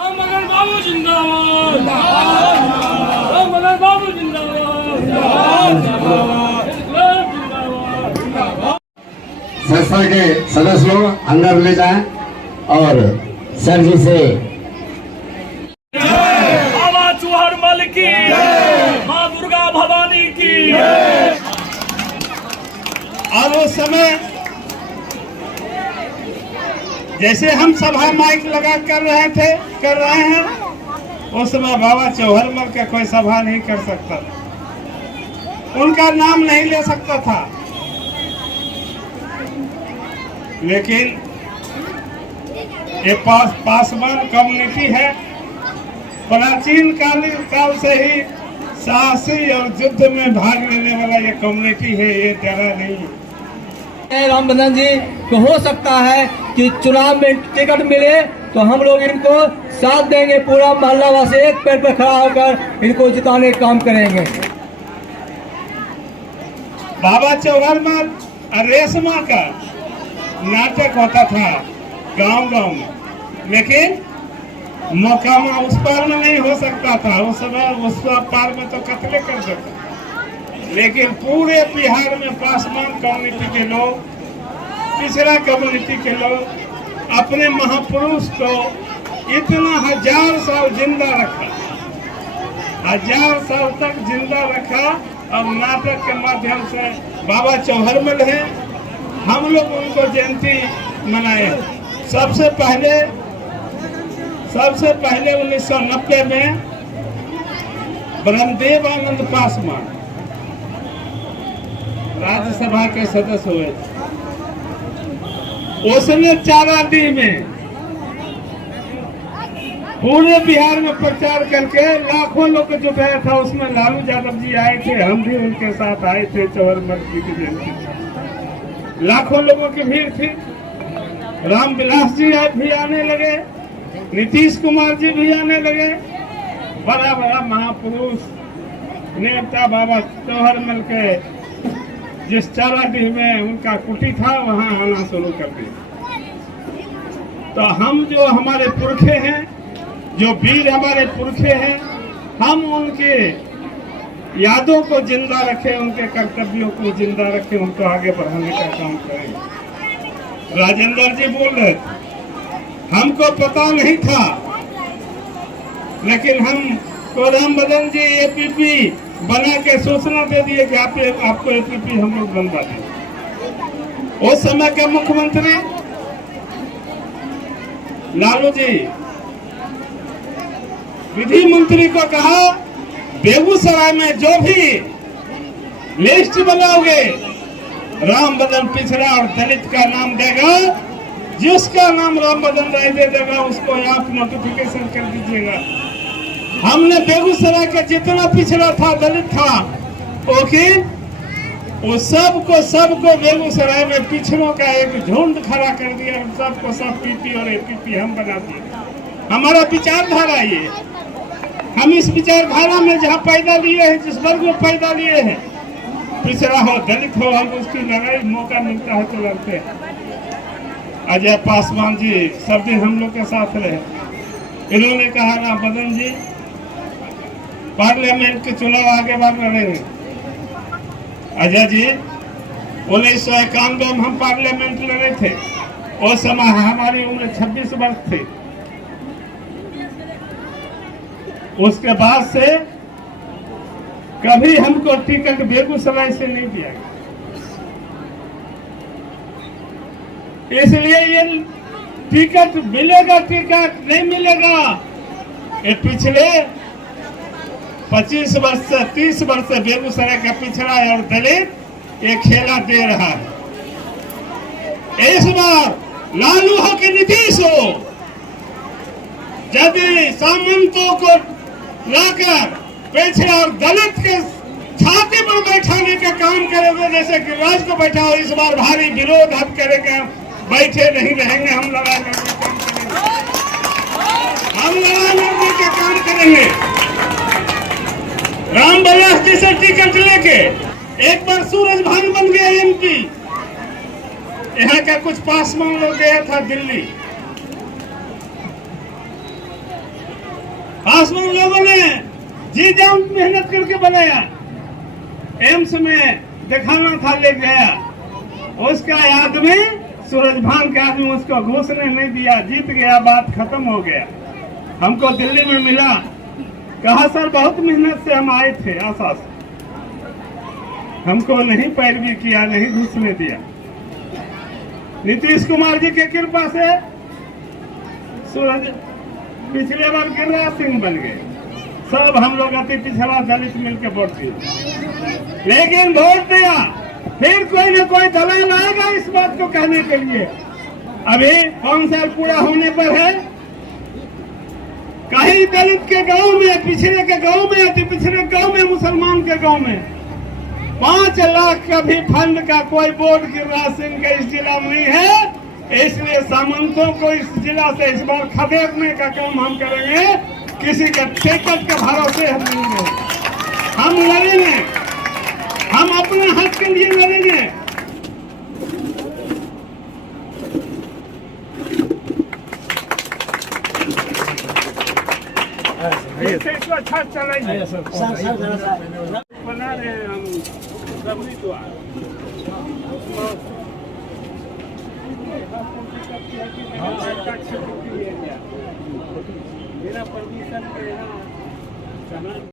राम मदन बाबू जिंदाबाद, राम मदन बाबू जिंदाबाद, जिंदाबाद। संस्था के सदस्य लोग अंदर ले जाएं और सर जी से बाबा चूहर मल की, माँ दुर्गा भवानी की। और उस समय जैसे हम सभा माइक लगा कर रहे हैं उस समय बाबा चौहरमल का कोई सभा नहीं कर सकता, उनका नाम नहीं ले सकता था। लेकिन ये पासवान कम्युनिटी है, प्राचीन काल से ही साहसी और युद्ध में भाग लेने वाला ये कम्युनिटी है, ये डरा नहीं है। राम बदन जी तो हो सकता है कि चुनाव में टिकट मिले तो हम लोग इनको साथ देंगे, पूरा मोहल्ला वासी एक पैर पर खड़ा होकर इनको जिताने का काम करेंगे। बाबा चौहरमल और रेशमा का नाटक होता था गांव-गांव में, लेकिन मोकामा उस पार में नहीं हो सकता था। उस समय उस पार में तो कत्ले कर देते। लेकिन पूरे बिहार में पासवान कम्युनिटी के लोग, पिछड़ा कम्युनिटी के लोग अपने महापुरुष को इतना 1000 साल जिंदा रखा, 1000 साल तक जिंदा रखा। और नाटक के माध्यम से बाबा चौहरमल हैं, हम लोग उनको जयंती मनाए। सबसे पहले 1990 में ब्रह्मदेव आनंद पासवान राज्यसभा के सदस्य हुए थे। उसने चाराडी में पूरे बिहार में प्रचार करके लाखों लोग जो गया था, उसमें लालू यादव जी आए थे, हम भी उनके साथ आए थे। चौहरमल जी की जयंती लाखों लोगों की भीड़ थी। रामविलास जी भी आने लगे, नीतीश कुमार जी भी आने लगे। बड़ा बड़ा महापुरुष नेता बाबा चौहरमल के जिस चाराडी में उनका कुटी था, वहां आना शुरू कर दिया। तो हम जो हमारे पुरखे हैं, जो वीर हमारे पुरखे हैं, हम उनके यादों को जिंदा रखें, उनके कर्तव्यों को जिंदा रखें, उनको आगे बढ़ाने का काम करें। राजेंद्र जी बोल रहे थे, हमको पता नहीं था, लेकिन हमको राम बदन जी एपीपी बना के सूचना दे दिए कि आपको एपीपी हम लोग बनवा दें। उस समय के मुख्यमंत्री लालू जी विधि मंत्री को कहा, बेगूसराय में जो भी लिस्ट बनाओगे राम बदन पिछड़ा और दलित का नाम देगा, जिसका नाम राम बदन राय दे देगा उसको आप नोटिफिकेशन कर दीजिएगा। हमने बेगूसराय का जितना पिछड़ा था, दलित था, ओके, वो सबको बेगूसराय में पिछड़ों का एक झुंड खड़ा कर दिया। सबको सब पीपी और एपीपी हम बना दिए। हमारा विचारधारा ये, हम इस विचारधारा में जहाँ पैदा लिए हैं, जिस वर्ग में पैदा लिए हैं, पिछड़ा हो दलित हो, हम उसकी लड़ाई मौका मिलता है तो लड़ते हैं। अजय पासवान जी सब दिन हम लोग के साथ रहे। इन्होंने कहा राम बदन जी पार्लियामेंट के चुनाव आगे बार लड़ेंगे। अजय जी 1991 में हम पार्लियामेंट लड़े थे, उस समय हमारी उम्र 26 वर्ष थी। उसके बाद से कभी हमको टिकट बेगूसराय से नहीं दिया, इसलिए ये टिकट मिलेगा, टिकट नहीं मिलेगा, ये पिछले 25 वर्ष से 30 वर्ष से बेगूसराय का पिछड़ा और दलित ये खेला दे रहा है। इस बार लालू हो कि नीतीश हो, यदि सामंतों को लाकर पिछड़ा और दलित के छाती पर बैठाने का काम करेंगे, जैसे गिरिराज को बैठाओ, इस बार भारी विरोध हम करेंगे। बैठे नहीं रहेंगे, हम लड़ाई लड़ने का काम करेंगे, हम लड़ाई लड़ने का काम करेंगे। रामविलास जी से टिकट लेके एक बार सूरज भान बन गया एमपी। यहाँ का कुछ पासवान लोग गया था दिल्ली, पासवान लोगों ने जी जान मेहनत करके बनाया, एम्स में दिखाना था, ले गया, उसका आदमी सूरजभान के आदमी उसको घुसने नहीं दिया, जीत गया, बात खत्म हो गया। हमको दिल्ली में मिला, कहा सर बहुत मेहनत से हम आए थे आशा से, हमको नहीं पैरवी किया, नहीं घुसने दिया। नीतीश कुमार जी के कृपा से सूरज पिछले बार गिरिराज सिंह बन गए, सब हम लोग अति पिछड़ा दलित मिलकर वोट दिए, लेकिन वोट दिया, फिर कोई न कोई दलाल आएगा इस बात को कहने के लिए। अभी 5 साल पूरा होने पर है, कहीं दलित के गांव में, पिछड़े के गांव में, अति पिछड़े गांव में, मुसलमान के गांव में 5 लाख का भी फंड का कोई बोर्ड गिरिराज सिंह के इस जिला में नहीं है। इसलिए सामंतों को इस जिला से इस बार खदेड़ने का काम हम करेंगे, किसी के टिकट के भरोसे हम नहीं, हम लड़ेंगे, हम अपने हक के लिए लड़ेंगे। इसको अच्छा चलाइए, बना रहे हैं हम सबरी द्वार। मेरा परमिशन